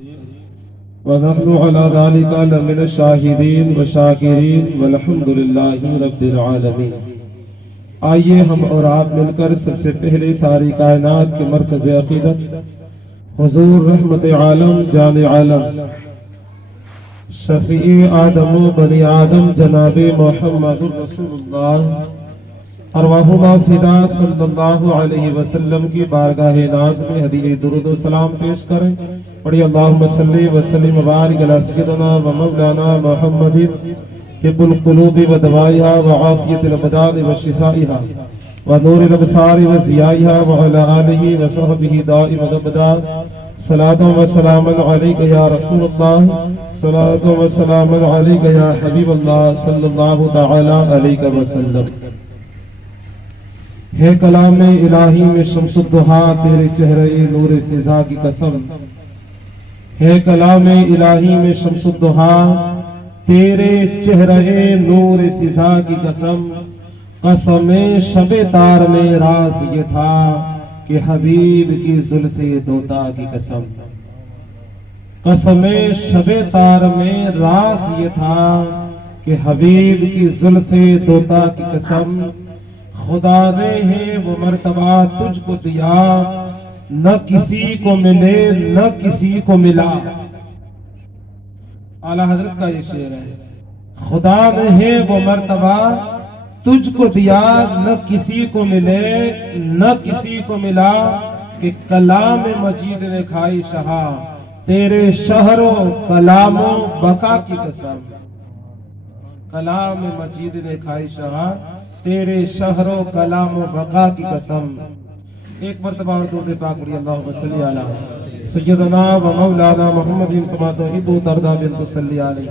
वनहनु अला ज़ालिका लमिन शाहिदीन व शाकिरीन वल्हम्दुलिल्लाहि रब्बिल आलमीन। आइए हम और आप मिलकर सबसे पहले सारी कायनात के मरकज़ अक़ीदत हुज़ूर रहमत आलम जान आलम शफ़ी आदम व बनी आदम जनाब मुहम्मदुर रसूलुल्लाह अरवाहुमा फिदा सल्लल्लाहु अलैहि वसल्लम की बारगाह नाज़ में हदीए दुरूद व सलाम पेश करें। पढ़िए अल्लाहुम्मा सल्ली व सल्लिम व बारिक अला सय्यिदिना व मौलाना मुहम्मदिन हिब्बुल क़ुलूबि व दवाइहा व आफ़ियतिल अबदान व शिफ़ाइहा व नूरिल अबसार व ज़ियाइहा व अला आलिहि व सहबिहि दाइमन अबदा। सलातो व सलामन अलैका या रसूलल्लाह, सलातो व सलामन अलैका या हबीबल्लाह सल्लल्लाहु तआला अलैहि वसल्लम। है कलाम इलाही में शम्सुद्दुहा तेरे चेहरे नूर फिजा की कसम। है कलाम इलाही में शम्सुद्दुहा तेरे चेहरे नूर फिजा की कसम। कसमे शबे तार में राज ये था कि हबीब की जुल्फ़े दोता की कसम। कसमे शबे तार में राज ये था कि हबीब की जुल्फ़े दोता की कसम। खुदा ने है वो मर्तबा तुझको दिया, न किसी को मिले न किसी को मिला। आला हजरत का ये शेर है। खुदा ने है वो मर्तबा तुझको दिया, न किसी को मिले न किसी को मिला। कि कलाम मजीद ने खाई शहा तेरे शहरों कलामों बका की कसम। कलाम मजीद ने खाई शहा तेरे शहरों कलामो बका की कसम। एक मरतबा और दुरूद पाक पढ़िए अल्लाहुम्मा सल्ली अला सय्यदना व मौलाना मुहम्मदिन कमा तुहिब्बु तर्दा बिन तुसल्ली अलैहि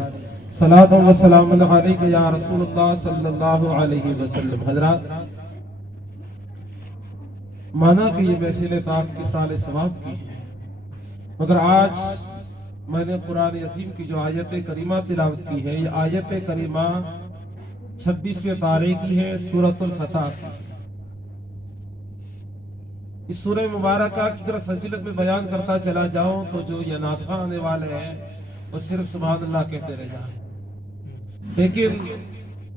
सलातो व सलामुन अलैका या रसूलल्लाह सल्लल्लाहु अलैहि वसल्लम। हजरात, माना कि ये महफिल पाक की साल सवाब की है, मगर आज मैंने कुरान अज़ीम की जो आयत करीमा तिलावत की है, ये आयत करीमा 26वें पारे की है, सूरतुल फतह की। इस सूरह मुबारका की अगर फजीलत में बयान करता चला जाऊं तो जो ये नातखा आने वाले हैं वो सिर्फ सुभान अल्लाह कहते रह जाए, लेकिन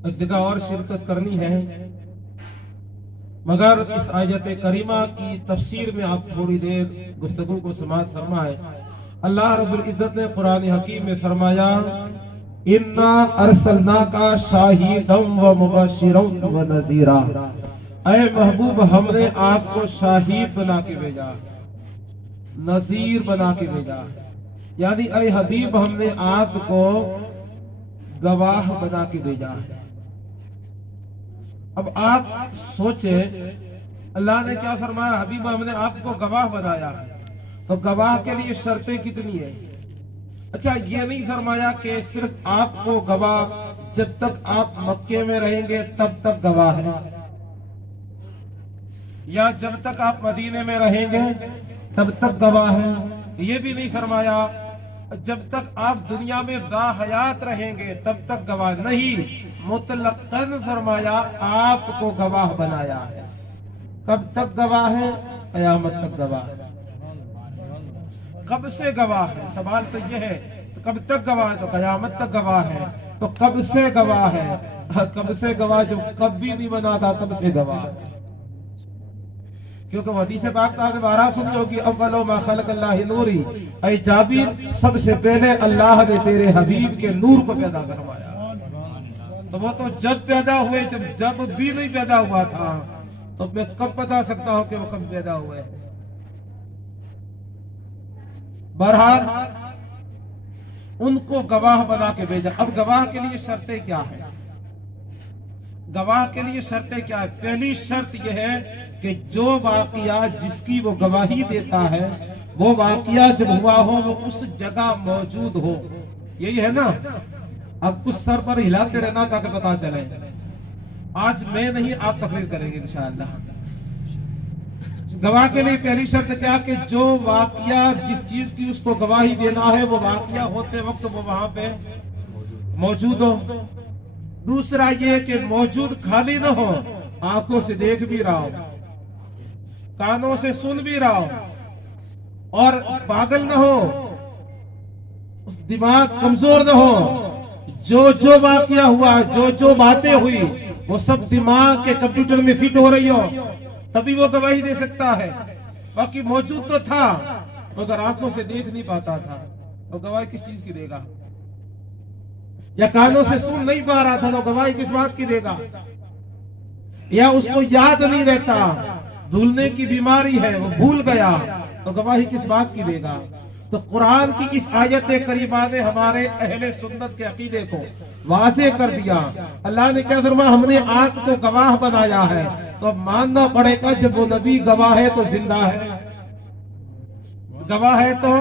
एक जगह और शिरकत करनी है। मगर इस आयत करीमा की तफसीर में आप थोड़ी देर गुफ्तगू को समाअत फरमाए। अल्लाह रब्बुल इज्जत ने कुरान हकीम में फरमाया, इन्ना अरसलनाका शाहिदम व मुबश्शिरम व नज़ीरा। ऐ महबूब, हमने आपको शाहिद बना के भेजा, नज़ीर बना के भेजा। यानी ऐ हबीब, हमने आपको गवाह बना के भेजा है। अब आप सोचे, अल्लाह ने क्या फरमाया? हबीब, हमने आपको गवाह बनाया है। तो गवाह के लिए शर्तें कितनी है? अच्छा, ये नहीं फरमाया कि सिर्फ आपको गवाह जब तक आप मक्के में रहेंगे तब तक गवाह है, या जब तक आप मदीने में रहेंगे तब तक गवाह है। ये भी नहीं फरमाया जब तक आप दुनिया में बाहयात रहेंगे तब तक गवाह नहीं। मुतलकन फरमाया आपको गवाह बनाया है। कब तक गवाह है? कयामत तक गवाह है। कब से गवाह है? सवाल तो यह है, तो कब तक गवाह है? तो कयामत तक गवाह है। तो कब से गवाह है? कब से गवाह? जो कभी नहीं बना था तब से गवाह। क्योंकि हदीस पाक का दोबारा सुन लो कि अव्वलो मा खलक़ल्लाहु नूरी, ऐ जाबिर, सबसे पहले अल्लाह ने तेरे हबीब के नूर को पैदा करवाया। तो वो तो जब पैदा हुए, जब भी नहीं पैदा हुआ था, तो मैं कब बता सकता हूं कि वो कब पैदा हुए? बहरहाल उनको गवाह बना के भेजा। अब गवाह के लिए शर्तें क्या है? गवाह के लिए शर्तें क्या है? पहली शर्त यह है कि जो वाकया जिसकी वो गवाही देता है, वो वाकया जब हुआ हो वो उस जगह मौजूद हो। यही है ना? अब कुछ सर पर हिलाते रहना ताकि पता चले। आज मैं नहीं, आप तकरीर करेंगे इंशाअल्लाह। गवाह के लिए पहली शर्त क्या? कि जो वाकया जिस चीज की उसको गवाही देना है वो वाकया होते वक्त वो वहां पे मौजूद हो। दूसरा ये कि मौजूद खाली न हो, आंखों से देख भी रहा हो, कानों से सुन भी रहा हो, और पागल न हो, दिमाग कमजोर न हो। जो जो वाकया हुआ, जो जो बातें हुई, वो सब दिमाग के कंप्यूटर में फिट हो रही हो, तभी वो गवाही दे सकता है। बाकी मौजूद तो था मगर आंखों से देख नहीं पाता था, वो गवाही किस चीज की देगा? या कानों से सुन नहीं पा रहा था तो गवाही किस बात की देगा? या उसको याद नहीं रहता, भूलने की बीमारी है, वो भूल गया, तो गवाही किस बात की देगा? तो कुरान की इस आयत करीमा ने हमारे अहले सुन्नत के अकीदे को वाज़े कर दिया। अल्लाह ने क्या फरमाया? हमने आंख को गवाह बनाया है, तो अब मानना पड़ेगा जब वो नबी गवाह है तो जिंदा है, गवाह है तो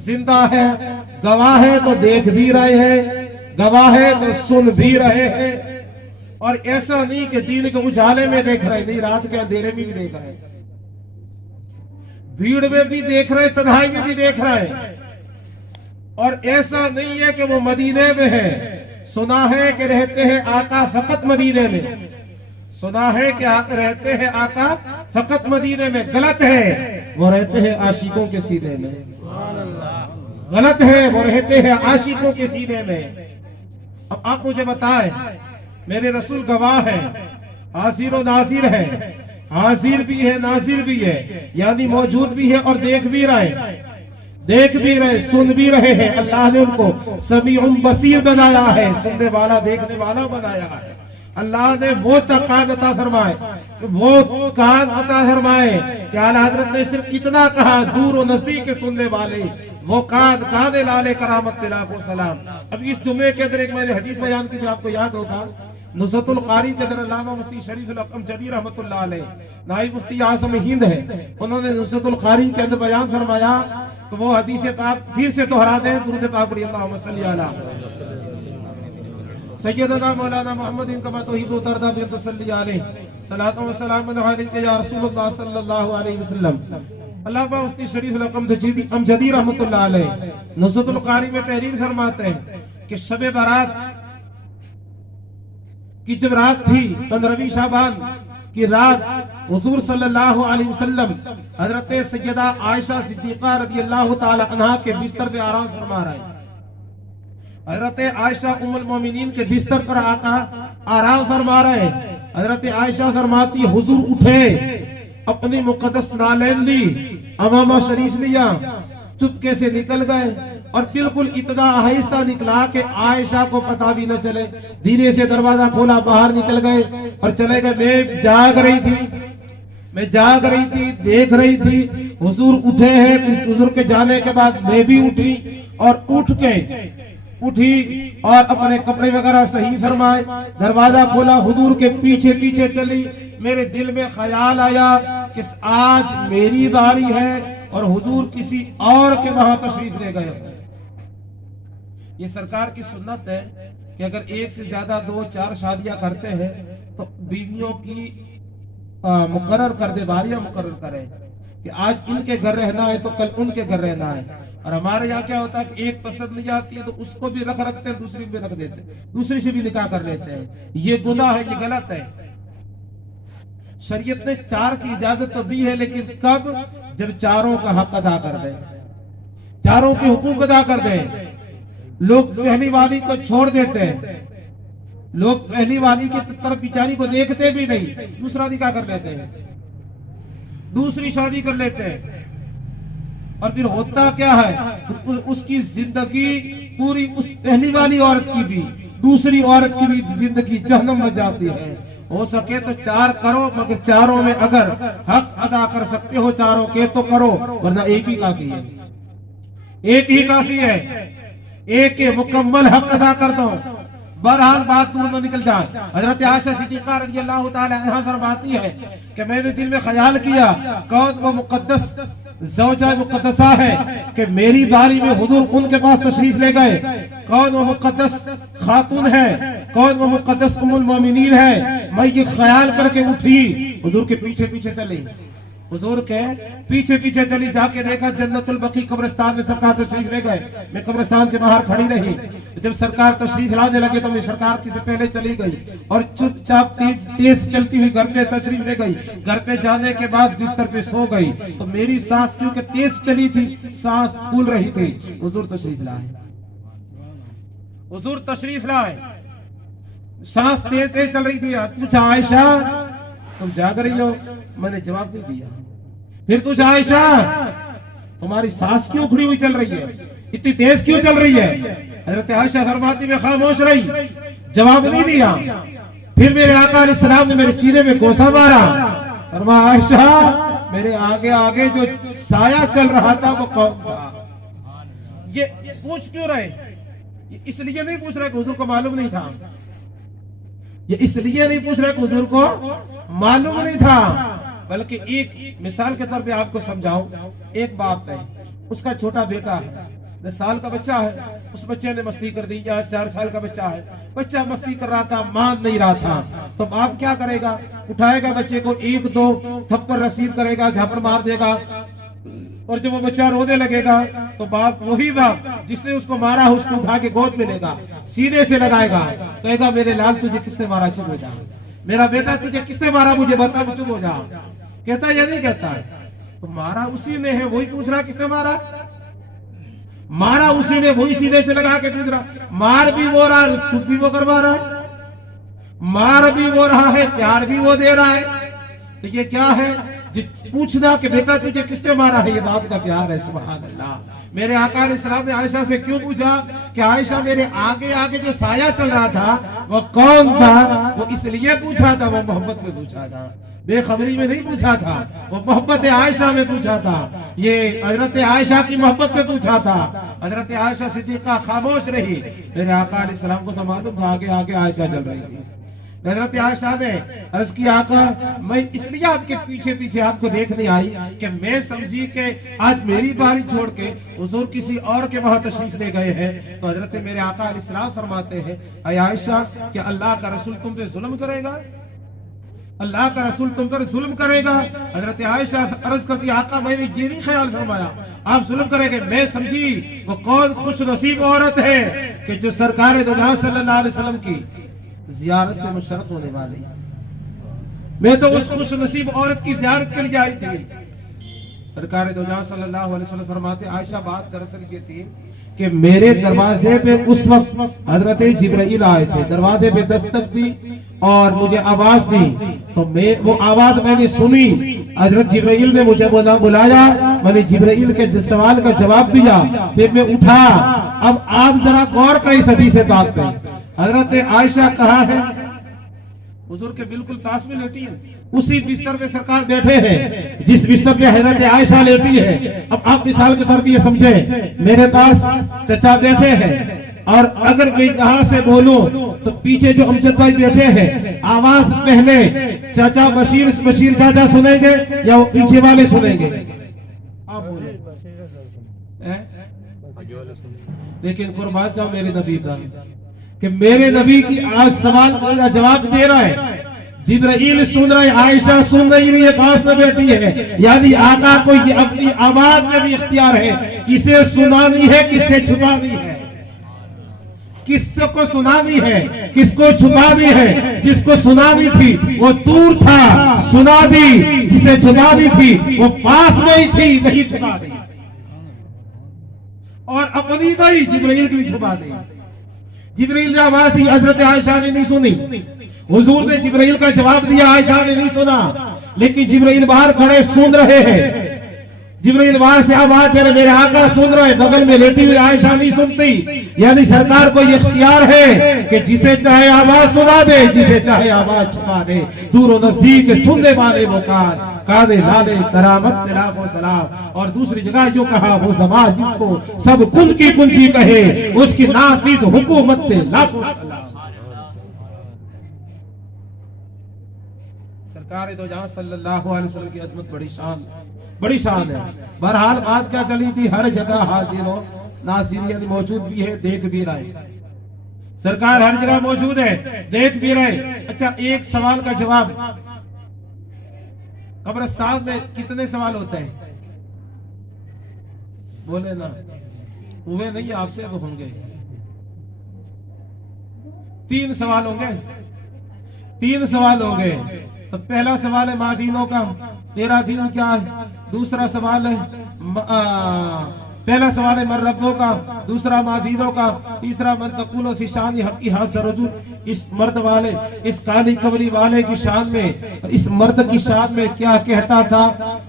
जिंदा है, गवाह है तो देख भी रहे हैं, गवाह है तो सुन भी रहे हैं। और ऐसा नहीं कि दिन के उजाले में देख रहे, नहीं, रात के अंधेरे में भी देख रहे, भीड़ में भी देख रहे, तन्हाई में भी देख रहे। और ऐसा नहीं है कि वो मदीने में है, सुना है कि रहते हैं आका फकत मदीने में, सुना है कि रहते हैं आका फकत मदीने में। गलत है, वो रहते हैं आशिकों के सीने में। गलत है, वो रहते हैं आशिकों के सीने में। अब आप मुझे बताएं, मेरे रसूल गवाह है, हाजिर और नाजिर है, हाजिर भी है नाजिर भी है, यानी मौजूद भी है और देख भी रहे, देख भी रहे, सुन भी रहे हैं। अल्लाह ने उनको समीउम बसीर बनाया है, सुनने वाला देखने वाला बनाया है। अल्लाह ने वो कान अता फरमाए, वो कान अता फरमाए कि आला हजरत ने सिर्फ इतना कहा, दूर और नजदीक के सुनने वाले वो कान लाले करामत लाखों सलाम। अब इस जुमे के अंदर एक मैंने हदीस बयान की, जो आपको याद होगा, नुसरतुल क़ारी के अंदर अल्लामा मुफ्ती शरीफ अल-अक़म जदी रहमतुल्लाह अलैह, नाइब मुफ्ती आज़म हिंद है, उन्होंने नुसरतुल क़ारी के अंदर बयान फरमाया, तो वो हदीस पाक फिर से दोहरा दें, दुरूद पाक पढ़िए, अल्लाहुम्मा सल्ली अला सय्यदना मौलाना मुहम्मद कमा तौहीबु तरदा बिन तसल्ली अलैहि सलातु व सलाम अलैका या रसूलुल्लाह सल्लल्लाहु अलैहि वसल्लम। अल्लामा मुफ्ती शरीफ अल-अक़म जदी रहमतुल्लाह अलैह नुसरतुल क़ारी में तहरीर फरमाते हैं कि शब बारात की जब रात थी, 15वीं शाबान की रात, हुजूर सल्लल्लाहु अलैहि वसल्लम हजरत सैयदा आयशा सिद्दीक़ा रज़ी अल्लाह ताला अन्हा के बिस्तर पे आराम फरमा रहे हैं। हजरत आयशा उम्मुल मोमिनीन के बिस्तर पर आका आराम फरमा रहे हैं। हजरत आयशा फरमाती, हुजूर उठे, अपनी मुकद्दस नालैन ली, अमामा शरीफ लिया, चुपके से निकल गए और बिल्कुल इतना आहिस्ता निकला कि आयशा को पता भी न चले। धीरे से दरवाजा खोला, बाहर निकल गए और चले गए। मैं जाग रही थी, देख रही थी हुजूर उठे हैं। हुजूर के जाने के बाद मैं भी उठी और उठी और अपने कपड़े वगैरह सही फरमाए, दरवाजा खोला, हुजूर के पीछे पीछे चली। मेरे दिल में ख्याल आया कि आज मेरी बारी है और हुजूर किसी और के वहां तशरीफ ले गए। ये सरकार की सुन्नत है कि अगर एक से ज्यादा 2-4 शादियां करते हैं तो बीवियों की मुकर्रर कर दे, बारियां मुकर्रर करें कि आज इनके घर रहना है तो कल उनके घर रहना है। और हमारे यहाँ क्या होता है कि एक पसंद नहीं आती है तो उसको भी रखते हैं, दूसरी भी रख देते हैं, दूसरी से भी निकाह कर लेते हैं। ये गुनाह है, ये गलत है। शरीयत ने 4 की इजाजत तो दी है, लेकिन कब? जब चारों का हक अदा कर दे, चारों के हुकूक अदा कर दे। लोग पहली वाली को छोड़ देते हैं, लोग पहली वाली की तरफ बिचारी को देखते भी नहीं, दूसरा निकाह कर लेते हैं, दूसरी शादी कर लेते हैं। और फिर होता क्या है, उसकी जिंदगी पूरी उस पहली वाली औरत की भी, दूसरी औरत की भी जिंदगी जहन्नम में जाती है। हो सके तो 4 करो, मगर चारों में अगर हक अदा कर सकते हो चारों के तो करो, वरना एक ही काफी है, एक ही काफी है, एक के मुकम्मल हक अदा कर दो। बहरहाल बात दूर न निकल जाए। हजरत आयशा सिद्दीक़ा रज़ी अल्लाह ताला अन्हा फरमाती है कि मैंने दिल में ख्याल किया, कौन वो मुक़द्दस ज़ौजा मुक़द्दसा है कि मेरी बारी में हुजूर उनके पास तशरीफ ले गए। कौन वो मुक़द्दस खातून है, कौन वो मुक़द्दस उम्मुल मोमिनीन है। मैं ये ख्याल करके उठी, हुजूर के पीछे पीछे चली, हुजूर के पीछे पीछे चली, जाके देखा जन्नतुल बकी कब्रिस्तान में सरकार तशरीफ ले गए। मैं कब्रिस्तान के बाहर खड़ी रही, जब सरकार तशरीफ लाने लगे तो मैं सरकार की से पहले चली गई और चुपचाप तेज चलती हुई घर पे तशरीफ ले गई। घर पे जाने के बाद बिस्तर पे सो गई तो मेरी सांस क्योंकि तेज चली थी, सांस फूल रही थी, हुजूर तशरीफ लाए। हुजूर तशरीफ लाए, सांस तेज तेज चल रही थी। पूछा आयशा तुम जाग रही हो? मैंने जवाब नहीं दिया। फिर पूछा आयशा तुम्हारी सांस क्यों उखड़ी हुई चल रही है, इतनी तेज क्यों चल रही है? हजरत आयशा फरमाती में खामोश रही, जवाब नहीं दिया। फिर मेरे आका अलैहिस्सलाम ने मेरे सीने में गोसा मारा। फरमाया आयशा मेरे आगे आगे जो साया चल रहा था वो कौन था? ये पूछ क्यों रहे? ये इसलिए नहीं पूछ रहे कि हुजूर को मालूम नहीं था। ये इसलिए नहीं पूछ रहे कि हुजूर को मालूम नहीं था, बल्कि एक मिसाल के तौर पे आपको समझाऊं। एक बाप है, उसका छोटा बेटा है, 10 साल का बच्चा है। उस बच्चे ने मस्ती कर दी, या 4 साल का बच्चा है, बच्चा मस्ती कर रहा था, मान नहीं रहा था, तो बाप क्या करेगा? उठाएगा बच्चे को, 1-2 थप्पड़ रसीद करेगा, झापड़ मार देगा, और जब वो बच्चा रोने लगेगा तो बाप, वही बाप जिसने उसको मारा उसको उठा के गोद में लेगा, सीधे से लगाएगा, कहेगा मेरे लाल तुझे किसने मारा, चुप हो जा। मेरा बेटा तुझे किसने मारा मुझे बता, चुप हो जा। कहता है या नहीं कहता है? तो मारा उसी ने है, वही पूछ रहा किसने मारा? मारा उसी ने, वही सीधे से लगा के पूछ रहा। मार भी वो रहा, चुप भी वो करवा रहा है, मार भी वो रहा है, प्यार भी वो दे रहा है। तो ये क्या है? पूछना कि बेटा तुझे किसने मारा है, ये बाप का प्यार है। सुभान अल्लाह। मेरे आका अलैहिस्सलाम ने आयशा से क्यों पूछा कि आयशा मेरे आगे आगे जो साया चल रहा था वो कौन था? वो इसलिए पूछा था, वो मोहब्बत में पूछा था, बेखबरी में नहीं पूछा था, वो मोहब्बत आयशा में पूछा था। ये हजरत आयशा की मोहब्बत में पूछा था। हजरत आयशा सिद्दीका खामोश रही। मेरे आका अलैहिस्सलाम को तो मालूम था आगे आगे आयशा चल रही थी। हजरत आयशा ने अर्ज किया आका मैं इसलिए आपके पीछे पीछे आपको देखने आई कि मैं समझी कि आज मेरी बारी छोड़ के हुजूर किसी और के वहां तशरीफ ले गए हैं। तो हजरत मेरे आका अलैहिस्सलाम फरमाते हैं, अय आयशा क्या अल्लाह का रसूल तुम पे जुल्म करेगा? अल्लाह का रसूल तुम पर जुल्म करेगा? हजरत आयशा अर्ज करती आका मैंने ये नहीं ख्याल फरमाया आप जुल्म करेंगे। मैं समझी वो कौन खुश नसीब औरत है कि जो सरकार दो जहां सल्लल्लाहु अलैहि वसल्लम की जियारत से मुशर्रफ होने वाली। मैं तो उस खुश नसीब औरत की जियारत के लिए आई थी। सरकार दो जहां सल्लल्लाहु अलैहि वसल्लम फरमाते आयशा बात दरअसल ये थी कि मेरे दरवाजे पे उस वक्त हजरत जिब्राइल आए थे, दरवाजे पे दस्तक दी और मुझे आवाज दी, तो मैं वो आवाज मैंने सुनी। हजरत जिब्राइल ने मुझे बुलाया, मैंने जिब्राइल के सवाल का जवाब दिया, फिर मैं उठा। अब आप जरा गौर करें सभी से बात पे। हजरत आयशा कहाँ है? हुजूर के बिल्कुल पास में लेटी है, उसी बिस्तर पे सरकार बैठे हैं जिस बिस्तर पे हजरत आयशा लेटी है। अब आप मिसाल के तौर पे ये समझे, मेरे पास चचा बैठे हैं और अगर मैं यहाँ से बोलूं तो पीछे जो अमजद भाई बैठे हैं आवाज पहले चाचा बशीर चाचा सुनेंगे या वो पीछे वाले सुनेंगे? आप बोले। लेकिन कुर्बान जाओ मेरे नबी का कि मेरे नबी की आज सवाल का जवाब दे रहा है, जिब्राइल सुन रहा है, आयशा सुन रही है, पास में बैठी है। यानी आका को ये अपनी आवाज में भी इख्तियार है, किसे सुनानी है किसे छुपानी है, किसको सुनानी है किसको छुपानी है। जिसको सुनानी थी वो दूर था, सुना दी, जिसे छुपानी थी वो पास में ही थी, नहीं छुपा दी, और अपनी नहीं जिब्राइल की छुपा दी। जिब्राइल की आवाज थी, हजरत आयशा ने नहीं सुनी, हुजूर ने जिब्राइल का जवाब दिया, आयशा ने नहीं सुना। लेकिन जिब्राइल बाहर खड़े सुन रहे हैं, जिब्राइल बाहर से आवाज दे रहे, मेरे आका सुन रहे, बगल में लेटी हुई आयशा नहीं सुनती। यानी सरकार को ये इख्तियार है कि जिसे चाहे आवाज सुना दे, जिसे चाहे आवाज छुपा दे। दूर नजदीक सुनने वाले वो कादे लाले करामत तिलाको सलाम। और दूसरी जगह यूं कहा, वो समाज जिसको सब कुंज की कुंजी कहे, उसकी नाफिज हुकूमत पे लाखों सलाम। सरकार दो जहां सल्लल्लाहु अलैहि वसल्लम की अजमत बड़ी शान है। बहरहाल बात क्या चली थी, हर जगह हाजिर हो नासिरियत मौजूद भी है, देख भी रहे, सरकार हर जगह मौजूद है, देख भी रहे। अच्छा, एक सवाल का जवाब, कब्रिस्तान में कितने सवाल होते हैं? बोले ना, हुए नहीं आपसे, अब होंगे। 3 सवाल होंगे, 3 सवाल होंगे। तो पहला सवाल है मादीनों का, तेरा दीन क्या है? दूसरा सवाल है पहला सवाल है मन रब्बों का, दूसरा मादीदों का, तीसरा मन तकुलो फी शान हक़ी हाज़ रजुल, इस मर्द वाले, इस काली कमली वाले की शान में, इस मर्द की शान में क्या कहता था।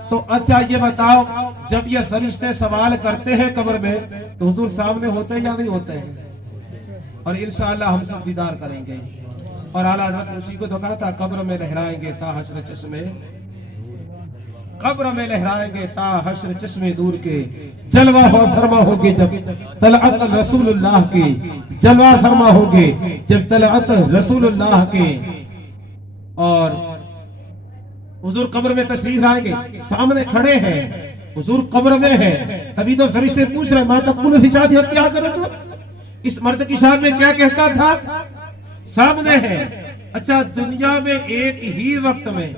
तो अच्छा ये बताओ, जब ये फरिश्ते सवाल करते हैं कब्र में तो हुजूर सामने होते हैं या नहीं होते हैं? और इंशाअल्लाह हम सब दीदार करेंगे। और आला हज़रत उसी को तो कहा था, कब्र में लहराएंगे ता हश्र चश्मे, कब्र में लहराएंगे ता हश्र चश्मे दूर के, जलवा हो फरमा होगे जब तलअत रसूलुल्लाह के, जलवा फरमा होगे जब तलअत रसूलुल्लाह के। और हुजूर कब्र में तशरीफ लाएंगे, सामने खड़े हैं, हुजूर कब्र में है, तभी तो फरिश्ते पूछ रहे मा तक़ूलु फी शादी क्या जरूरत, इस मर्द की शान में क्या कहता था, सामने है। अच्छा, दुनिया में एक ही वक्त में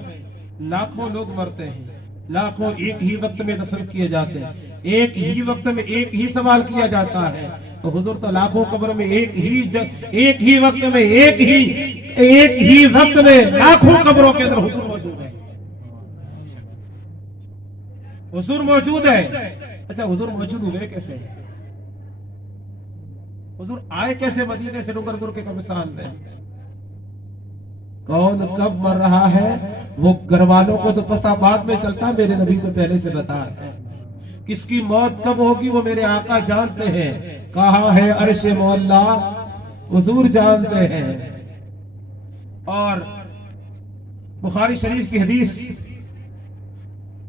लाखों लोग मरते हैं, लाखों एक ही वक्त में दफन किए जाते हैं, एक ही वक्त में एक ही सवाल किया जाता है। तो हुजूर तो लाखों कब्र में एक ही वक्त में एक ही वक्त में लाखों कब्रों के अंदर हुजूर मौजूद है, हुजूर मौजूद है। अच्छा, हुजूर मौजूद हुए कैसे? हुजूर आए कैसे मदीने से डूंगरपुर के कब्रिस्तान में? कौन कब मर रहा है वो घर वालों को तो पता बाद में चलता, मेरे नबी को पहले से बता है। किसकी मौत कब होगी वो मेरे आका जानते हैं, कहाँ है अर्श मौला हुजूर जानते हैं। और बुखारी शरीफ की हदीस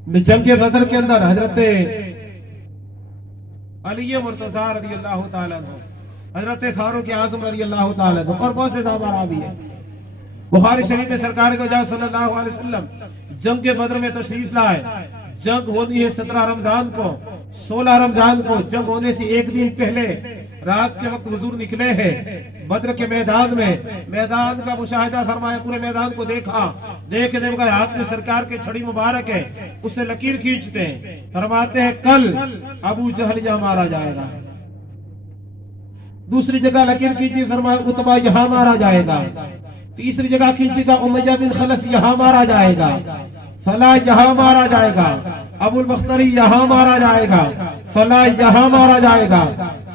में जंग बदर के अंदर हजरत अली मुर्तज़ा रज़ी अल्लाह तआला अन्हु, हजरत फारूक आज़म रज़ी अल्लाह तआला अन्हु और बहुत से सहाबा भी है। बुखारी शरीफ में सरकार दो सल्लल्लाहु अलैहि वसल्लम जंग के बदर में तशरीफ लाए। जंग होनी है 17 रमजान को, 16 रमजान को। जंग होने से एक दिन पहले रात के वक्त हुजूर निकले हैं बद्र के मैदान में, मैदान का मुशाहिदा फरमाया, पूरे मैदान को देखा, देखने में हाथ में सरकार के छड़ी मुबारक है, उससे लकीर खींचते हैं, फरमाते हैं कल अबू जहल यहाँ मारा जाएगा। दूसरी जगह लकीर खींची, फरमाया उतबा यहाँ मारा जाएगा। तीसरी जगह खींचेगा उमैया बिन खलफ यहाँ मारा जाएगा, फला यहाँ मारा जाएगा, अबुल बख्तरी यहाँ मारा जाएगा, फला यहाँ मारा जाएगा।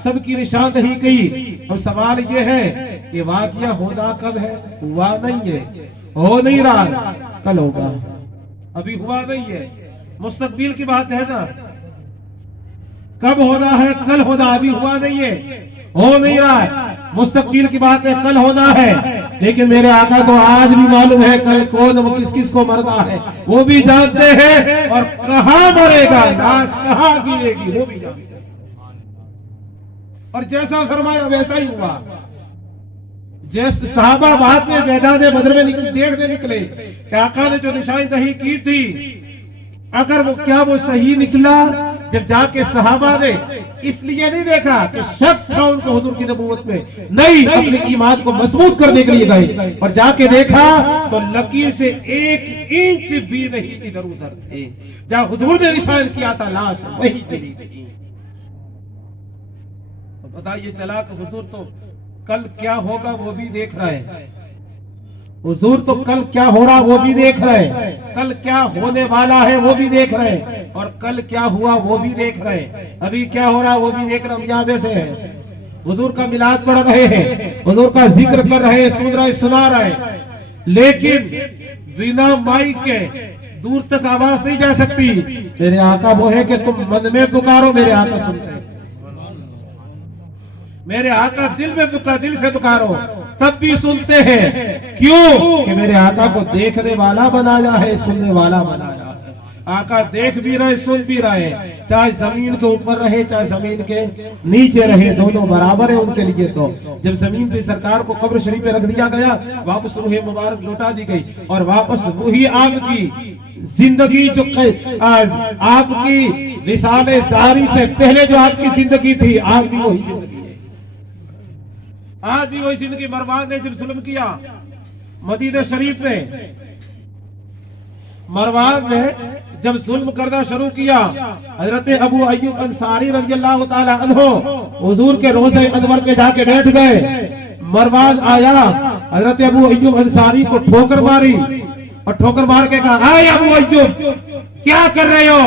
सबकी निशानदही की। और सवाल ये है कि वाक़या होना कब है? हुआ नहीं है, हो नहीं रहा, कल होगा, अभी हुआ नहीं है। मुस्तकबिल की बात है ना, कब होना है? कल होना, अभी हुआ नहीं है, हो नहीं रहा है। मुस्तकबिल की बात है, कल होना है। लेकिन मेरे आका को आज भी मालूम है कल कौन वो किस किस को मरना है, वो भी जानते हैं, और कहाँ मरेगा, लाश कहाँ गिरेगी वो भी जानते हैं। और जैसा फरमाया वैसा ही हुआ। जैसे सहाबा बाद में मैदान बदर में देखने निकले, आका ने जो निशानदही की थी, अगर वो क्या वो सही निकला? जब जाके सहाबा ने इसलिए नहीं देखा कि शक था उनको हुजूर की नबूवत में, नहीं, अपने ईमान को मजबूत करने के लिए गए और जाके देखा तो लकीर से 1 इंच भी नहीं इधर उधर थे। जहां हुजूर ने निशान किया था लाश वही गिरी थी। तो बताइए चला कि हुजूर तो कल क्या होगा वो भी देख रहे हैं, हुजूर तो कल क्या हो रहा वो भी देख रहे हैं, कल क्या होने वाला है वो भी देख रहे हैं, और कल क्या हुआ वो भी देख रहे हैं, अभी क्या हो रहा वो भी देख रहे। हम यहाँ बैठे हैं, हुजूर का मिलाद पढ़ रहे हैं, हुजूर का जिक्र कर रहे हैं, सुन रहे सुना रहे, लेकिन बिना माइक के दूर तक आवाज नहीं जा सकती। मेरे आका वो है कि तुम मन में पुकारो, मेरे आका सुनते हैं। मेरे आका दिल में पुकारो, दिल से पुकारो, तब भी सुनते हैं। क्यों? कि मेरे आका को देखने वाला बनाया है, सुनने वाला बनाया है। आका देख भी रहे, सुन भी रहे, चाहे जमीन के ऊपर रहे चाहे जमीन के नीचे रहे, दोनों बराबर है उनके लिए। तो जब जमीन पे सरकार को कब्र शरीफ में रख दिया गया, वापस रूह मुबारक लौटा दी गई, और वापस वही आपकी जिंदगी जो आपकी रिसाले जारी से पहले जो आपकी जिंदगी थी, आज भी वही जिंदगी है, आज भी वही जिंदगी। मरवान ने जब जुल्म किया मदीना शरीफ में, मरवान ने जब जुल्म करना शुरू किया, हजरत अबू अय्यूब अंसारी रज़ियल्लाहु ताला अन्हु हुजूर के रोज़े अनवर पे जाके बैठ गए। मरवान आया, हजरत अबू अय्यूब अंसारी को ठोकर मारी, और ठोकर मार के कहा, आए अबू अय्यूब क्या कर रहे हो?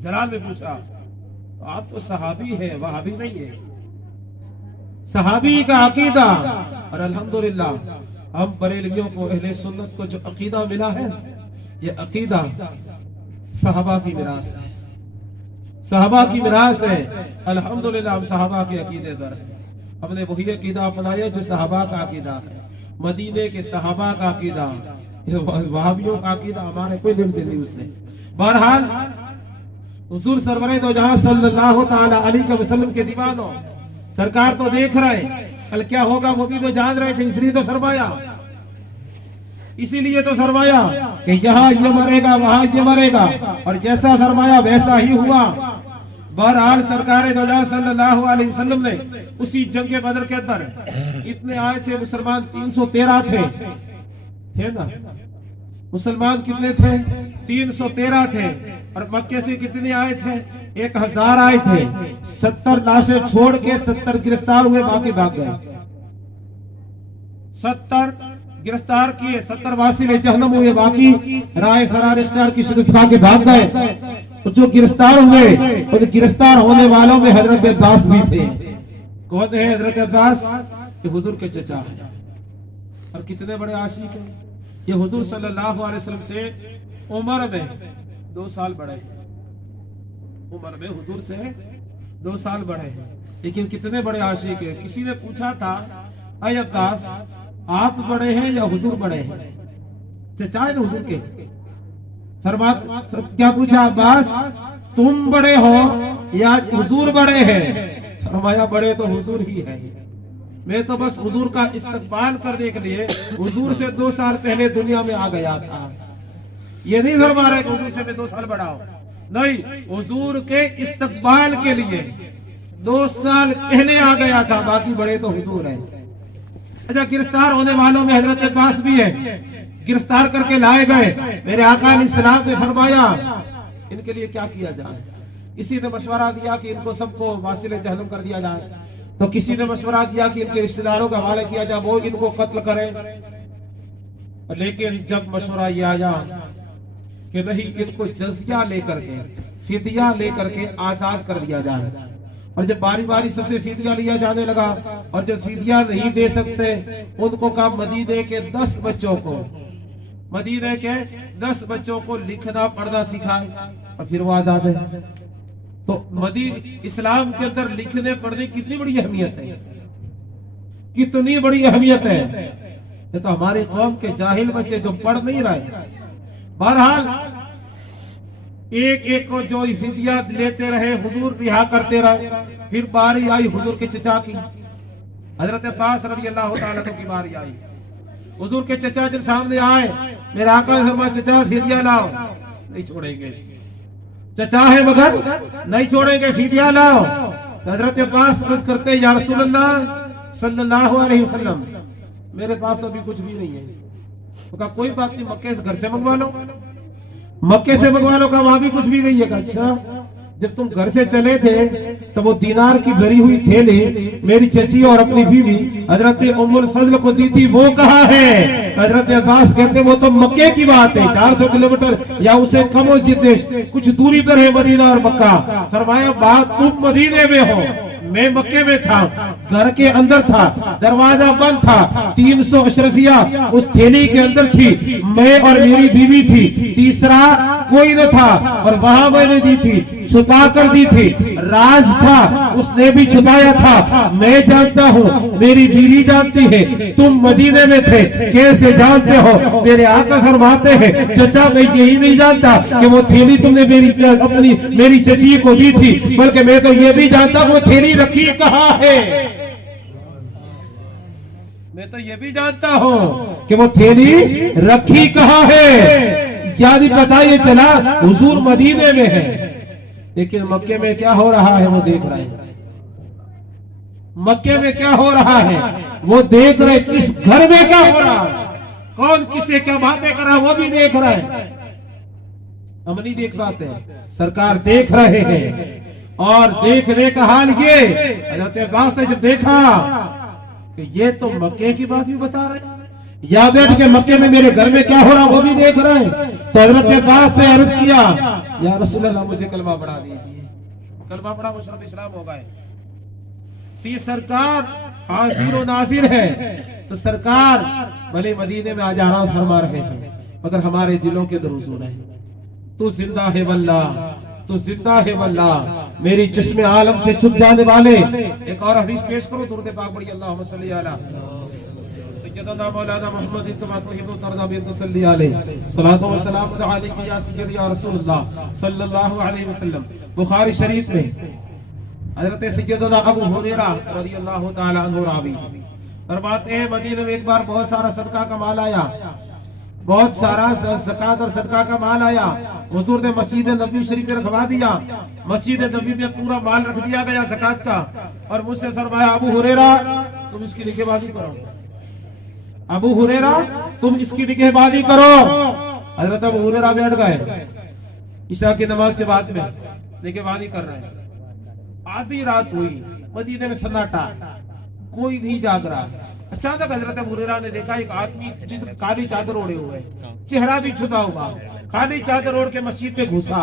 जलाल ने पूछा। आप तो सहाबी है, वहाबी नहीं है। सहाबी का अकीदा, और अल्हम्दुलिल्लाह हम बरेलवियों को, अहले सुन्नत को जो अकीदा मिला है, ये अकीदा सहाबा की मिरास है, सहाबा की मिरास है। अल्हम्दुलिल्लाह हम सहाबा के अकीदे पर हैं। हमने वही अकीदा अपनाया जो सहाबा का अकीदा है, मदीने के सहाबा का अकीदा। वहाबियों का अकीदा हमारे कोई लेन देन नहीं उससे। बहरहाल हुजूर सरवरे दो जहां सल्लल्लाहु ताला अलैहि वसल्लम के दीवानों, सरकार तो देख रहे कल क्या होगा वो भी तो जान रहे थे, इसलिए तो फरमाया, इसीलिए तो फरमाया कि यहाँ ये मरेगा वहां ये मरेगा, और जैसा फरमाया वैसा ही हुआ। बहरहाल सरकार दो जहां सल्लल्लाहु अलैहि वसल्लम ने उसी जंग बदर के अंदर इतने आए थे मुसलमान, 313 थे ना, मुसलमान कितने थे? 313 थे। और मक्के से कितने आए थे? 1000 आए थे। 70 लाशें छोड़ के 70 गिरफ्तार हुए, बाकी भाग गए। 70 गिरफ्तार किए, 70 वासिले जहन्नम हुए, बाकी राय फरार इख्तियार की शिकस्त खा के भाग गए। तो जो गिरफ्तार हुए, तो गिरफ्तार होने वालों में हजरत अब्बास भी थे। कौन है हजरत अब्बास? ये हुजूर के चचा हैं, और कितने बड़े आशिक हैं। ये हुजूर सल्लल्लाहु अलैहि वसल्लम से उम्र में 2 साल बड़े, उम्र में हुजूर से 2 साल बड़े हैं, लेकिन कितने बड़े आशिक हैं। किसी ने पूछा था, अय अब्बास आप बड़े हैं या हुजूर बड़े हैं? चचा है ना हुजूर के। फरमा क्या पूछा, अब्बास तुम बड़े हो या हुजूर बड़े हैं? फरमाया बड़े तो हुजूर ही है, मैं तो बस हुजूर का इस्तकबाल करने के लिए हुजूर से 2 साल पहले दुनिया में आ गया था। ये नहीं फरमा रहे कि हुजूर से मैं 2 साल बड़ा हूं, नहीं, हुजूर के इस्तकबाल के लिए 2 साल पहले आ गया था, बाकी बड़े तो हुजूर हैं। अच्छा, गिरफ्तार होने वालों में हजरत अब्बास भी है। गिरफ्तार करके लाए गए, मेरे आका अलैहिस्सलाम ने फरमाया इनके लिए क्या किया जाए। किसी ने मशवरा दिया कि इनको सबको वासिले जहन्नम कर दिया जाए, तो किसी ने मशवरा दिया कि इनके रिश्तेदारों का हवाले किया जाए, वो इनको कत्ल करें। लेकिन जब मशवरा ये आया कि नहीं, इनको जजिया लेकर के, फिदिया लेकर के आजाद कर दिया जाए, और जब बारी बारी सबसे फिदिया लिया जाने लगा, और जब फिदिया नहीं दे सकते उनको कहा मदीने के 10 बच्चों को, मदीने के 10 बच्चों को लिखना पढ़ना सिखाए, और फिर वो आजाद है। तो इस्लाम के अंदर लिखने पढ़ने की कितनी बड़ी अहमियत है, कितनी बड़ी अहमियत है। ये तो हमारे कौम के जाहिल बच्चे जो पढ़ नहीं रहे। बहरहाल एक एक को जो फिदिया लेते रहे, हुजूर रिहा करते रहे। फिर बारी आई हुजूर के चचा की, हजरत अब्बास रज़ियल्लाहु ताला की बारी आई। हुजूर के चचा जब सामने आए, मेरे आका ने फरमाया चचा फिदिया लाओ। नहीं छोड़ेंगे, चचा है मगर नहीं छोड़ेंगे, फिदिया लाओ। हजरत अब्बास अर्ज करते, या रसूल अल्लाह सल्लल्लाहु अलैहि वसल्लम मेरे पास तो अभी कुछ भी नहीं है। तो कहा कोई बात नहीं, मक्के से घर से मंगवा लो, मक्के से मंगवा लो। का वहां भी कुछ भी नहीं है। अच्छा, जब तुम घर से चले थे तो वो दीनार की भरी हुई थैली मेरी चची और अपनी बीवी हजरत उम्मुल फजल को दी थी, वो कहाँ है? हजरत अब्बास कहते वो तो मक्के की बात है, 400 किलोमीटर या उसे कम हो देश कुछ दूरी पर है मदीना और मक्का। फरमाया बात तुम मदीने में हो, मैं मक्के में था, घर के अंदर था, दरवाजा बंद था, 300 अशरफिया उस थैली के अंदर थी, मैं और मेरी बीवी थी, तीसरा कोई न था, और वहां मैंने दी थी, छुपा कर दी थी, राज था उसने भी छुपाया था। मैं जानता हूँ, मेरी बीवी जानती है, तुम मदीने में थे, कैसे जानते हो? मेरे आका फरमाते हैं चचा मैं यही नहीं जानता कि वो थैली तुमने मेरी चची को दी थी, बल्कि मैं तो ये भी जानता हूँ वो थैली रखी कहाँ है। मैं तो ये भी जानता हूँ कि वो थैली रखी कहाँ है। यानी पता ये चला हुजूर मदीने में है, लेकिन मक्के में क्या हो रहा है वो देख रहे हैं। मक्के में क्या हो रहा है वो देख रहे, किस घर में क्या हो रहा है, कौन किससे क्या बातें कर रहा है वो भी देख रहे हैं। हम नहीं देख पाते, सरकार देख रहे हैं। और देखने का हाल ये, हजरत अब्बास ने जब देखा कि ये तो मक्के की बात भी बता रहे हैं, या बैठ के मक्के में मेरे घर में क्या हो रहा वो भी देख रहे हैं, तो हजरत अब्बास ने अर्ज किया या रसूल अल्लाह मुझे कलमा पढ़ा दीजिए। कलमा पड़ा मुशर्रफ इस्लाम हो गए। तो ये सरकार हाजिर और नाजिर है। तो सरकार भले मदीने में आज आराम फरमा रहे हैं, मगर हमारे दिलों के अंदर हुजूर है। तू जिंदा है वल्ला, तू जिंदा है वल्ला, मेरी जिस्म आलम से छुप जाने वाले। एक और हदीस पेश करो, दुरूद पाक पढ़िए, अल्लाहुम्मा सल्ली अला सय्यदना मौलाना मुहम्मद कमा तुहिब्बु तर्दा बिन तुसल्ली अलैहि सलातो व सलाम अलैका या सय्यदी या रसूलुल्लाह सल्लल्लाहु अलैहि वसल्लम। बुखारी शरीफ में हजरत सय्यदना अबू हुरैरा रज़ियल्लाहु ताला अन्हु रावी फरमाते हैं, मदीने में एक बार बहुत सारा सदका का माल आया, बहुत सारा ज़कात और सदका का माल आया। हुजूर ने मस्जिद नबी शरीफ में रखवा दिया। मस्जिद नबी में पूरा माल रख दिया गया ज़कात का, और मुझसे फरमाया, अबू हुरैरा तुम इसकी निगहबानी करो, अबू हुरैरा तुम इसकी निगहबानी करो। हजरत अबू हुरैरा बैठ गए, ईशा की नमाज के बाद में निगहबानी कर रहे हैं। आधी रात हुई, मदीने में सन्नाटा, कोई नहीं जाग रहा। अचानक हजरत अबू हुरैरा ने देखा एक आदमी जिसने काली चादर ओढ़े हुए, चेहरा भी छुपा हुआ, काली चादर ओढ़ के मस्जिद में घुसा।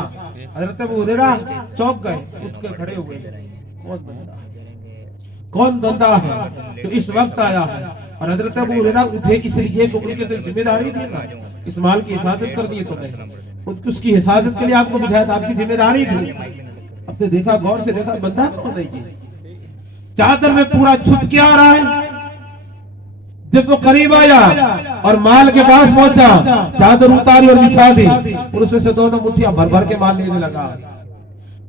हजरत अबू हुरैरा चौंक गए, उठ के खड़े हुए। कौन बंदा है तो इस वक्त आया है? और हजरत अबू हुरैरा उठे इसलिए कि उनके तो जिम्मेदारी थी ना, इस माल की हिफाजत कर दी तुम्हें, उसकी हिफाजत के लिए आपको बिठाया था, आपकी जिम्मेदारी थी। अब तो देखा, गौर से देखा, बंदा कौन है ये? चादर में पूरा छुप के आ रहा है। जब वो करीब आया और माल के पास पहुंचा, चादर उतारी और बिछा दी, और उसमें से दोनों मुट्ठियां भर भर के माल लेने लगा।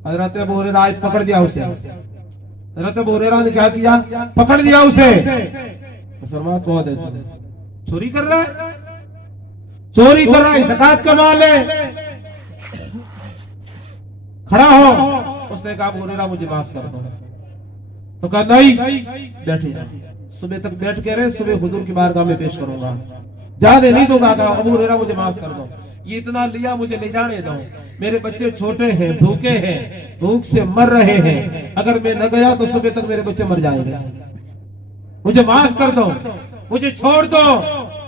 हजरत अबू हुरैरा आज पकड़ दिया उसे। हजरत अबू हुरैरा ने क्या किया? पकड़ दिया उसे। फरमाया, कौन है तू? चोरी कर रहा है, चोरी कर रहा है, ज़कात का माल है, खड़ा हो। उसने कहा, अबू हुरैरा मुझे माफ कर दो। तो कहा, नहीं, बैठे जाओ, सुबह तक बैठ के रहे, सुबह हुजूर की बारगाह में पेश करूंगा, जाने नहीं दूंगा। कहा, अबू हुरैरा मुझे माफ कर दो, ये इतना लिया, मुझे ले जाने दो, मेरे बच्चे छोटे हैं, भूखे हैं, भूख से मर रहे हैं, अगर मैं न गया तो सुबह तक मेरे बच्चे मर जाएंगे, मुझे माफ कर दो, मुझे छोड़ दो।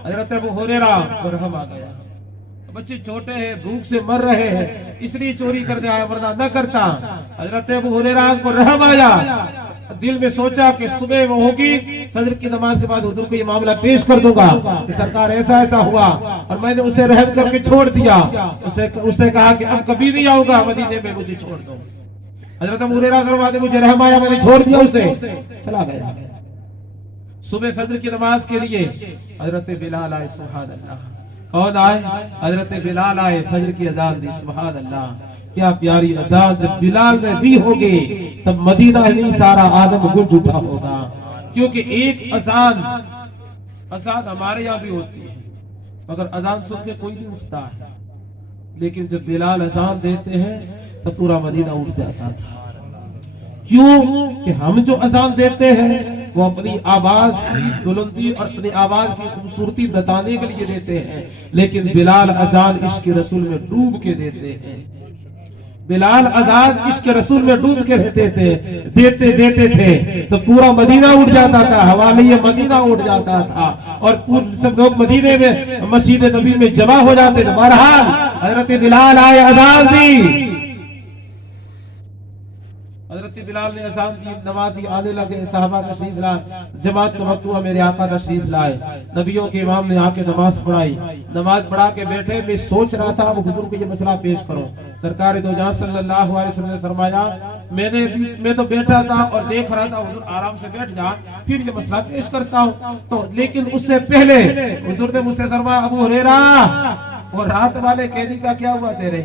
हजरत अबू हुरैरा को रहम आ गया, बच्चे छोटे हैं, भूख से मर रहे हैं, इसलिए चोरी करने आया, वरना न करता। हजरत अबू हुरैरा को रहम आया, दिल में सोचा कि सुबह वो होगी, फजर की नमाज के बाद हुजूर को ये मामला पेश कर दूंगा कि सरकार ऐसा ऐसा हुआ, और मैंने उसे रहम करके छोड़ दिया। उसने कहा कि अब कभी नहीं आऊंगा मदीने में, मुझे छोड़ दो। हजरत अबू हुरैरा फरमाते, मुझे रहम आया, मैंने छोड़ दिया उसे, चला गया। सुबह फजर की नमाज के लिए हजरत बिलाल आए, सुभान अल्लाह। कौन आए? हजरत बिलाल आए, फजर की अजान दी, सुभान अल्लाह, क्या प्यारी अजान। जब बिलाल में भी होगी तब मदीना नहीं सारा आदम गूंज उठा होगा, क्योंकि एक अजान हमारे यहाँ भी होती है, मगर अजान सुन के कोई नहीं उठता है, लेकिन जब बिलाल अजान देते हैं तब पूरा मदीना उठ जाता था। क्यों कि हम जो अजान देते हैं वो अपनी आवाज की बुलंदी और अपनी आवाज की खूबसूरती बताने के लिए देते हैं, लेकिन बिलाल अजान इश्क रसूल में डूब के देते हैं। बिलाल अजान इश्क रसूल में डूब के देते थे तो पूरा मदीना उठ जाता था, हवाले मदीना उठ जाता था, और सब लोग मदीने में मस्जिद नबी में जमा हो जाते थे। बहरहाल हजरत बिलाल आए, अजान दी, हजरत बिलाल ने अज़ान दी, नमाज़ी आने लगे, सहाबा तशरीफ लाए, जमात का वक्त हुआ, मेरे आका तशरीफ लाए, नबियों के इमाम ने आके नमाज पढ़ाई, नमाज पढ़ा के बैठे, मैं सोच रहा था अब हुजूर को ये मसला पेश करो। सरकार दो जहां सल्लल्लाहु अलैहि वसल्लम ने फरमाया, मैं तो बैठा था और देख रहा था, हुजूर आराम से बैठ जा, फिर ये मसला पेश करता हूँ। तो लेकिन उससे पहले हुजूर ने मुझसे फरमाया, अबू हुरैरा वो रात वाले कैदी का क्या हुआ तेरे?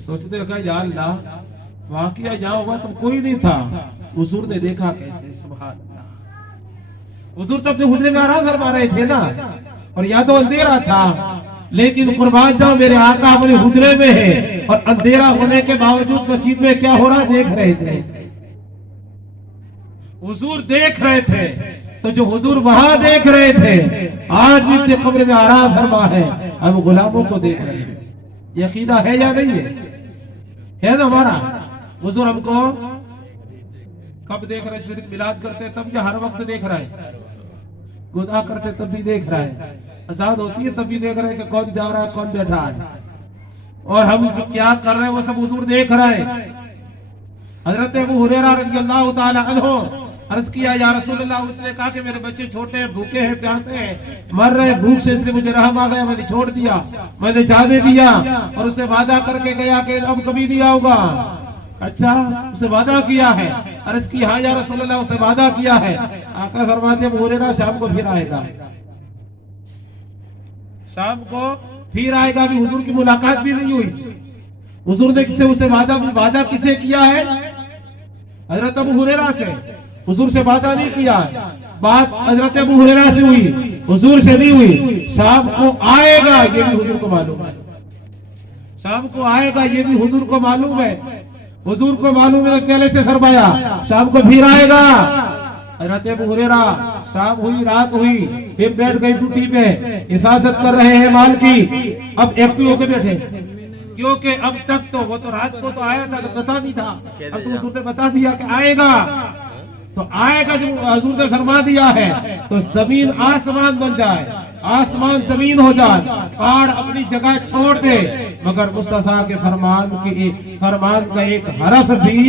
सोचते कहा, या अल्लाह, वाकया यहाँ हुआ तो कोई नहीं था, हुजूर ने देखा कैसे, सुभान अल्लाह। हुजूर तो अपने हुजरे में आराम फरमा रहे थे ना, और यहाँ तो अंधेरा था, लेकिन कुर्बान जाओ मेरे आका अपने हुजरे में है, और अंधेरा होने के बावजूद मस्जिद में क्या हो रहा देख रहे थे, हुजूर देख रहे थे। तो जो हुजूर वहां देख रहे थे, आज भी अपने कब्र में आराम फरमा है, हम गुलामों को देख रहे हैं। ये अकीदा है या नहीं है ना हमारा? हुजूर हमको कब देख रहे? सिर्फ मिलाद करते तब, या हर वक्त देख रहा है? गुनाह करते तब भी देख रहा है, अज़ान होती है तब भी देख रहे हैं कि कौन जा रहा है, कौन बैठा है, और हम जो क्या कर रहे हैं वो सब हुजूर देख रहा है। हजरत अबू हुरैरा रज़ियल्लाहु ताला अन्हु अर्ज किया, या रसूलल्लाह, उसने कहा कि मेरे बच्चे छोटे हैं, भूखे हैं, प्यासे हैं, मर रहे भूख से, इसलिए मुझे रहम आ गया, मैंने छोड़ दिया, मैंने जाने दिया और उससे वादा करके गया कि अब कभी नहीं आऊंगा। अच्छा, उसने वादा किया है? अर्ज की, हाँ या रसूलल्लाह, उसने वादा किया है। आका फरमाते अबू हुरैरा शाम को फिर आएगा, शाम को फिर आएगा। भी हुजूर की मुलाकात भी नहीं हुई। हुजूर ने किससे उसे वादा किसे किया है? हजरत अबू हुरैरा से। हुजूर से वादा नहीं किया, बात हजरत अबू हुरैरा से हुई, हुजूर से नहीं हुई। शाम को आएगा ये भी हुजूर को मालूम है, शाम को आएगा ये भी हुजूर को मालूम है। हुजूर को मालूम है, पहले से फरमाया शाम को फिर आएगा। हजरत अबू हुरैरा, शाम हुई, रात हुई, फिर बैठ गई टूटी पे, हिफाजत कर रहे हैं माल की। अब एक्टिव होकर बैठे, क्योंकि अब तक तो वो तो रात को तो आया था, तो पता नहीं था। अब तो हुजूर ने बता दिया कि आएगा, तो आएगा। जब हुजूर ने फरमा दिया है तो जमीन आसमान बन जाए, आसमान जमीन हो जाए, पहाड़ अपनी जगह छोड़ दे, मगर मुस्तफा के फरमान का एक हरफ भी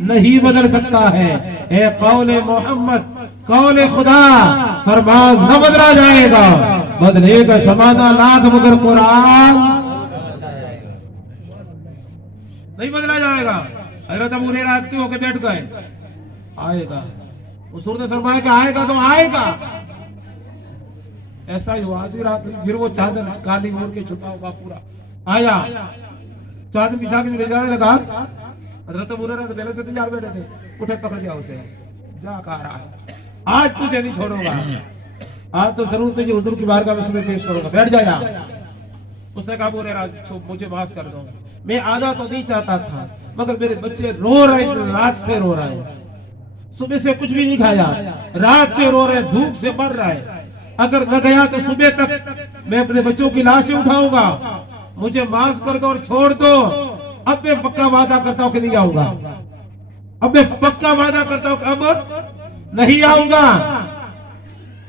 नहीं बदल सकता है। ए कौले मोहम्मद, कौले खुदा, फरमान न बदला जाएगा, बदलेगा ज़माना लाख मगर कुरान नहीं बदला जाएगा। हजरत अबू हुरैरा एक्टिव होकर बैठ गए, आएगा। हुजूर ने फरमाया कि आएगा तो आएगा। ऐसा ही हुआ, आधी रात फिर वो चादर काली ओढ़ के छुपा हुआ पूरा आया, चादर बिछा के ले जाने लगा। हजरत अबू हुरैरा तो पहले से तैयार बैठे थे, उठे पकड़ लिया उसे, जा कहा रहा है, आज तुझे नहीं छोड़ूंगा, आज तो जरूर तुझे हुजूर की बारगाह में सुबह पेश करूंगा, बैठ जा। उसने कहा, अबू हुरैरा मुझे माफ कर दो, मैं आधा तो नहीं चाहता था, मगर मेरे बच्चे रो रहे, रात से रो रहे हैं, सुबह से कुछ भी नहीं खाया, रात से रो रहे, भूख से मर रहा है। अगर न गया तो सुबह तक मैं अपने बच्चों की लाशें उठाऊंगा, मुझे माफ कर दो और छोड़ दो। अब मैं पक्का वादा करता हूं कि नहीं आऊंगा, अब मैं पक्का वादा करता हूं कि अब नहीं आऊंगा।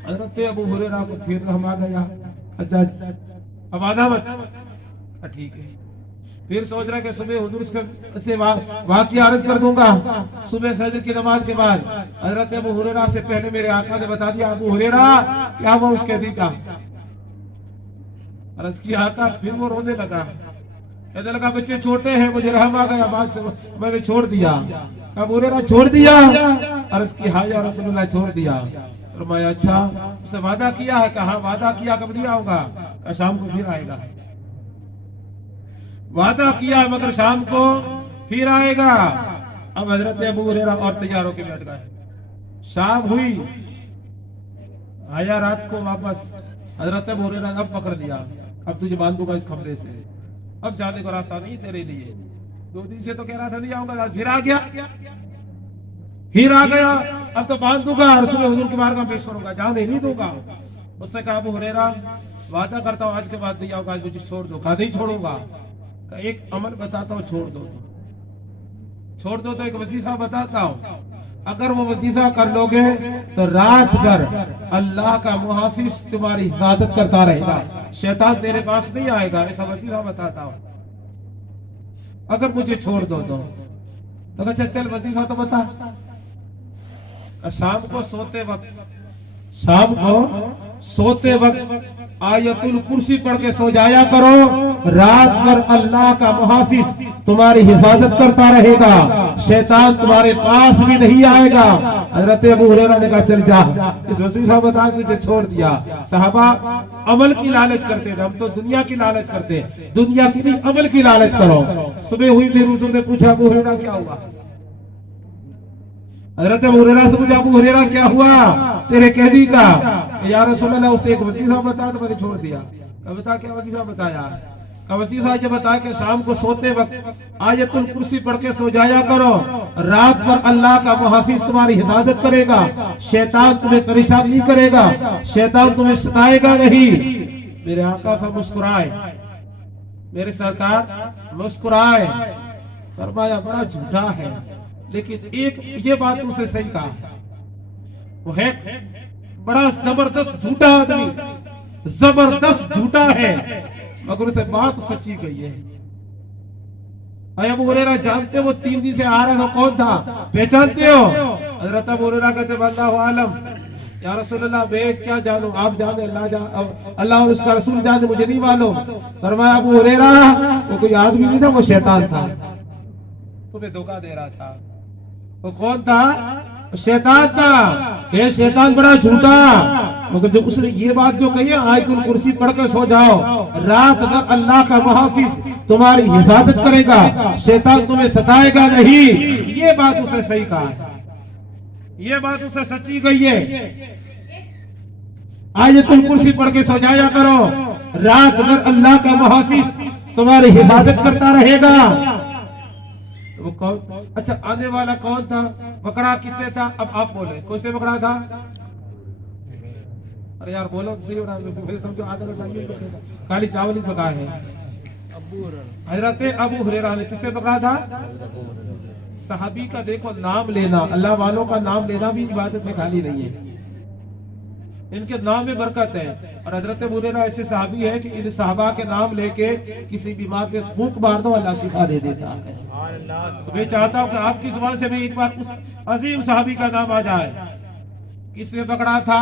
हजरत अबू हुरैरा को फिर रहम आ गया। अच्छा, अब आधा मत, ठीक है। फिर सोच रहा कि सुबह हुजूर से वाक़िया अर्ज कर दूंगा। सुबह फजर की नमाज के बाद हजरत अबू हुरैरा से पहले मेरे आका ने बता दिया, अबू हुरैरा क्या हुआ उस कैदी का? अर्ज किया आका, फिर वो रोने लगा, कहने लगा बच्चे छोटे हैं, मुझे रहम आ गया, बात मैंने छोड़ दिया। अबू हुरैरा छोड़ दिया? अर्ज की, हाँ या रसूलल्लाह, छोड़ दिया। फरमाया, अच्छा, उसने वादा किया है? कहा वादा किया, कब नहीं आऊंगा? शाम को फिर आएगा। वादा किया मगर शाम को फिर आएगा। अब हजरत अबू हुरैरा और तैयार होकर बैठ गए। शाम हुई, आया रात को वापस। हजरत अबू हुरैरा अब पकड़ लिया, अब तुझे बांध दूंगा इस खंभे से, अब जाने को रास्ता नहीं तेरे लिए। 2 दिन से तो कह रहा था नहीं आऊंगा, आज फिर आ गया, फिर आ गया, अब तो बांध दूंगा और सुबह हुजूर की बारगाह में पेश करूंगा, जाने नहीं दूंगा। उसने कहा, अबू हुरैरा वादा करता हूँ आज के बाद नहीं आऊंगा, आज मुझे छोड़ दो। कहा नहीं छोड़ूंगा। एक अमल बताता हूँ, छोड़ दो तो एक वजीफा बताता हूँ, अगर वो वजीफा कर लोगे तो रात भर अल्लाह का मुहाफिज तुम्हारी हिफाजत करता रहेगा, शैतान तेरे पास नहीं आएगा, ऐसा वजीफा बताता हूँ, अगर मुझे छोड़ दो तो। अच्छा चल वजीफा तो बता। शाम को सोते वक्त आयतुल कुर्सी पढ़ के सो जाया करो, रात भर अल्लाह का मुहाफिज तुम्हारी हिफाजत करता रहेगा, शैतान तुम्हारे पास भी नहीं आएगा। हजरत अबू हुरैरा ने कहा, चल जा, इस वजीफा बता के तुझे छोड़ दिया। सहाबा अमल की लालच करते थे, हम तो दुनिया की लालच करते, दुनिया की नहीं अमल की लालच करो। सुबह हुई, फिर हुजूर ने पूछा, अबू हुरैरा क्या हुआ? हजरत अबू हुरैरा से पूछा, अबू हुरैरा क्या हुआ तेरे कैदी का? या रसूलल्लाह, उसने एक वजीफा बताया तो मैंने छोड़ दिया। बता क्या वजीफा बताया? का वजीफा ये बताया कि शाम को सोते वक्त आयतुल कुर्सी पढ़ के सो जाया करो, रात भर अल्लाह का मुहाफिज तुम्हारी हिफाजत करेगा, शैतान तुम्हें परेशान नहीं करेगा, शैतान तुम्हें सताएगा नहीं। मेरे आका फिर मुस्कुराए, मेरे सरकार मुस्कुराए, फरमाया बड़ा झूठा है, लेकिन एक ये बात उसने सही कहा, वो है बड़ा जबरदस्त झूठा आदमी, जबरदस्त झूठा है, मगर उसे बात सच्ची कही है। अरे अबू हुरैरा जानते वो 3 दिन से आ रहा था, कौन था, पहचानते हो? हजरत अबू हुरैरा कहते वल्लाहु आलम, या रसूलल्लाह मैं क्या जानूं, आप जाने, अल्लाह और उसका रसूल जाने, मुझे नहीं मालूम। फरमाया अबू हुरैरा वो कोई आदमी नहीं था, वो शैतान था, तुम्हें धोखा दे रहा था। वो कौन था? शैतान था। ये शैतान बड़ा झूठा, मगर जो उसने ये बात जो कही है, आयतुल कुर्सी पढ़ के सो जाओ, रात भर अल्लाह का मुहाफिज तुम्हारी हिफाजत करेगा, शैतान तुम्हें सताएगा नहीं, ये बात उसने सही कहा है, ये बात उसने सच्ची कही है। आयतुल कुर्सी पढ़ के सो जाया करो, रात भर अल्लाह का मुहाफिज तुम्हारी हिफाजत करता रहेगा। तो वो कौन? अच्छा, आने वाला कौन था? पकड़ा किसने था? अब आप बोले, कौन से पकड़ा था? अरे यार बोलो तो सही हो रहा, मेरे समझो आधा घंटा खाली चावल ही पका है। हजरत अबू हुरैरा ने किसने पकड़ा था? सहाबी का देखो नाम लेना, अल्लाह वालों का नाम लेना भी इबादत से खाली नहीं है, इनके नाम में बरकत है। और हजरत अबू हुरैरा ऐसे सहाबी है कि इन सहाबा के नाम लेके किसी बीमार के मुंह मार दो, अल्लाह शिफा दे देता है। तो मैं चाहता हूँ कि आपकी जुबान से मैं एक बार उस अजीम सहाबी का नाम आ जाए। किसने पकड़ा था?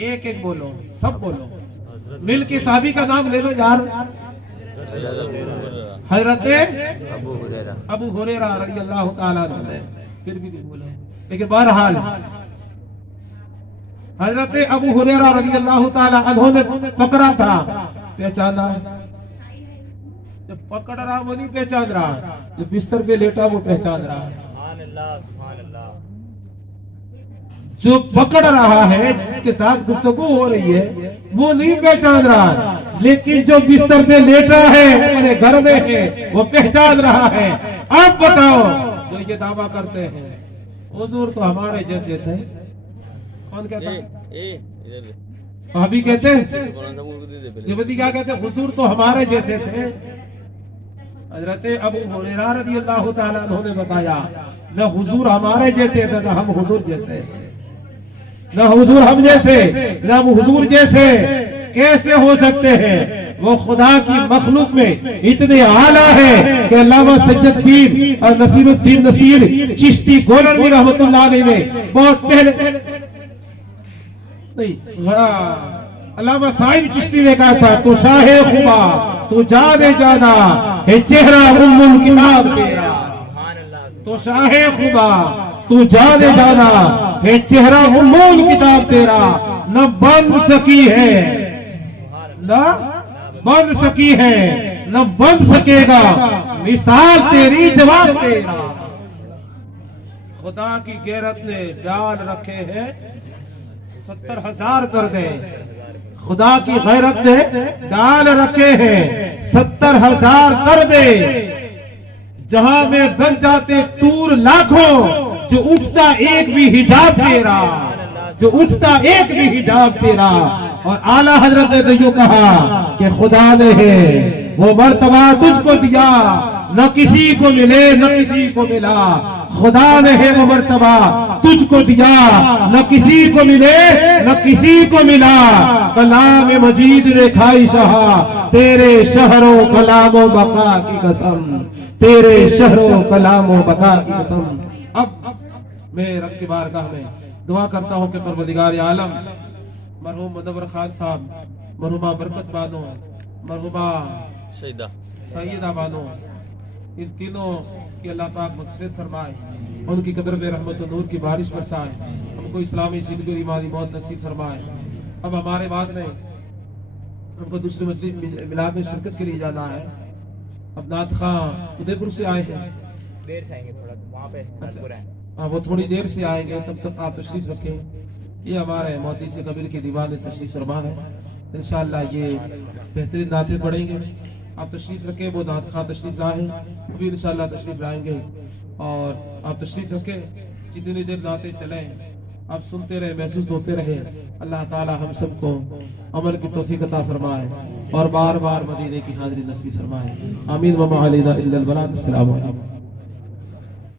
एक एक बोलो, सब बोलो, मिल के सहाबी का नाम ले लो यार। हजरत अबू हुरैरा रज़ी अल्लाह ताला अन्हु, फिर भी नहीं बोले, लेकिन बहरहाल हजरत अबू हुरैरा रज़ी अल्लाह ताला अन्हु ने पकड़ा था, पहचाना? जब पकड़ रहा वो नहीं पहचान रहा, जो बिस्तर पे लेटा वो पहचान रहा है। जो पकड़ रहा है, जिसके साथ गुफ्तगू हो रही है, वो नहीं पहचान रहा, लेकिन जो बिस्तर पे लेटा है, अपने घर में है, वो पहचान रहा है। अब बताओ, जो ये दावा करते हैं हुजूर तो हमारे जैसे थे, कौन कहता है? अभी कहते हैं, ये बदी क्या कहते हैं? हुजूर तो हमारे जैसे थे। हजरत अबू हुरैरा रज़ियल्लाहु ताला अन्हु ने बताया, न हुजूर हमारे जैसे थे, न हम हुजूर जैसे, न हुजूर हम जैसे, न हम हुजूर जैसे कैसे हो सकते हैं? वो खुदा की मखलूक में इतने आला है कि अल्लामा सज्जद पीर और नसीरुद्दीन नसीर चिश्ती गोलरवी रहमतुल्लाह अलैह ने बहुत पहले नहीं, अल्लामा साहिब चिश्ती ने कहा था, तू शाहे खुबा तू जाने जाना है, चेहरा उम्मुल किताब तेरा। तो शाहे खुबा तू जाने जाना है, चेहरा उम्मुल किताब तेरा। न बन सकी है, न बन सकी है, न बन सकेगा मिसाल तेरी, जवाब तेरा। खुदा की गैरत ने डाल रखे हैं 70,000 दर्दे, खुदा की गैरत ने डाल रखे हैं 70,000 दर्दे। जहां में बन जाते तूर लाखों, जो उठता एक भी हिजाब तेरा, जो उठता एक भी हिजाब तेरा। और आला हजरत ने तो यूं कहा कि खुदा ने है वो मर्तबा तुझको दिया, न किसी को मिले न किसी को मिला। खुदा ने है वो मर्तबा तुझको दिया, न किसी को मिले न किसी को मिला। कलाम मजीद ने खाई शहा, तेरे शहरों कलामो बका की कसम, तेरे शहरों कलामो बका की कसम। अब मैं रब की बारगाह में दुआ करता हूँ कि परवरदिगार आलम मरहूम मुनव्वर खान साहब, मरहुमा बरकत बानो, मरहुमा सईदा बानो, इन तीनों की अल्लाह पाक मग़फ़िरत फरमाए, उनकी कब्र में रहमत और नूर की बारिश बरसाए, हमको इस्लामी ज़िंदगी और ईमानी मौत नसीब फरमाए। अब हमारे बाद में हमको दूसरे मस्जिद मिलाद में शिरकत के लिए जाना है। अब नात खां उदयपुर से आए हैं, देर से आएंगे, थोड़ा वहाँ पे अच्छा, हाँ वो थोड़ी देर से आएंगे, तब तक आप तशरीफ रखें। ये हमारे मोती से कबीर के दीवान तशरीफ फरमा है, इंशाअल्लाह ये बेहतरीन नाते पढ़ेंगे। आप तशरीफ रखें, वो नात खां तशरीफ लाए, अभी इंशाअल्लाह तशरीफ लाएंगे। और आप तशरीफ रखें, जितनी देर नाते चले आप सुनते रहे, महसूस होते रहे। अल्लाह ताला हम सबको अमल की तौफीक अता फरमाए और बार बार मदीने की हाज़िरी नसीब फरमाए। आमीन व मा अलैना इल्लल बलाग। अस्सलामु अलैकुम।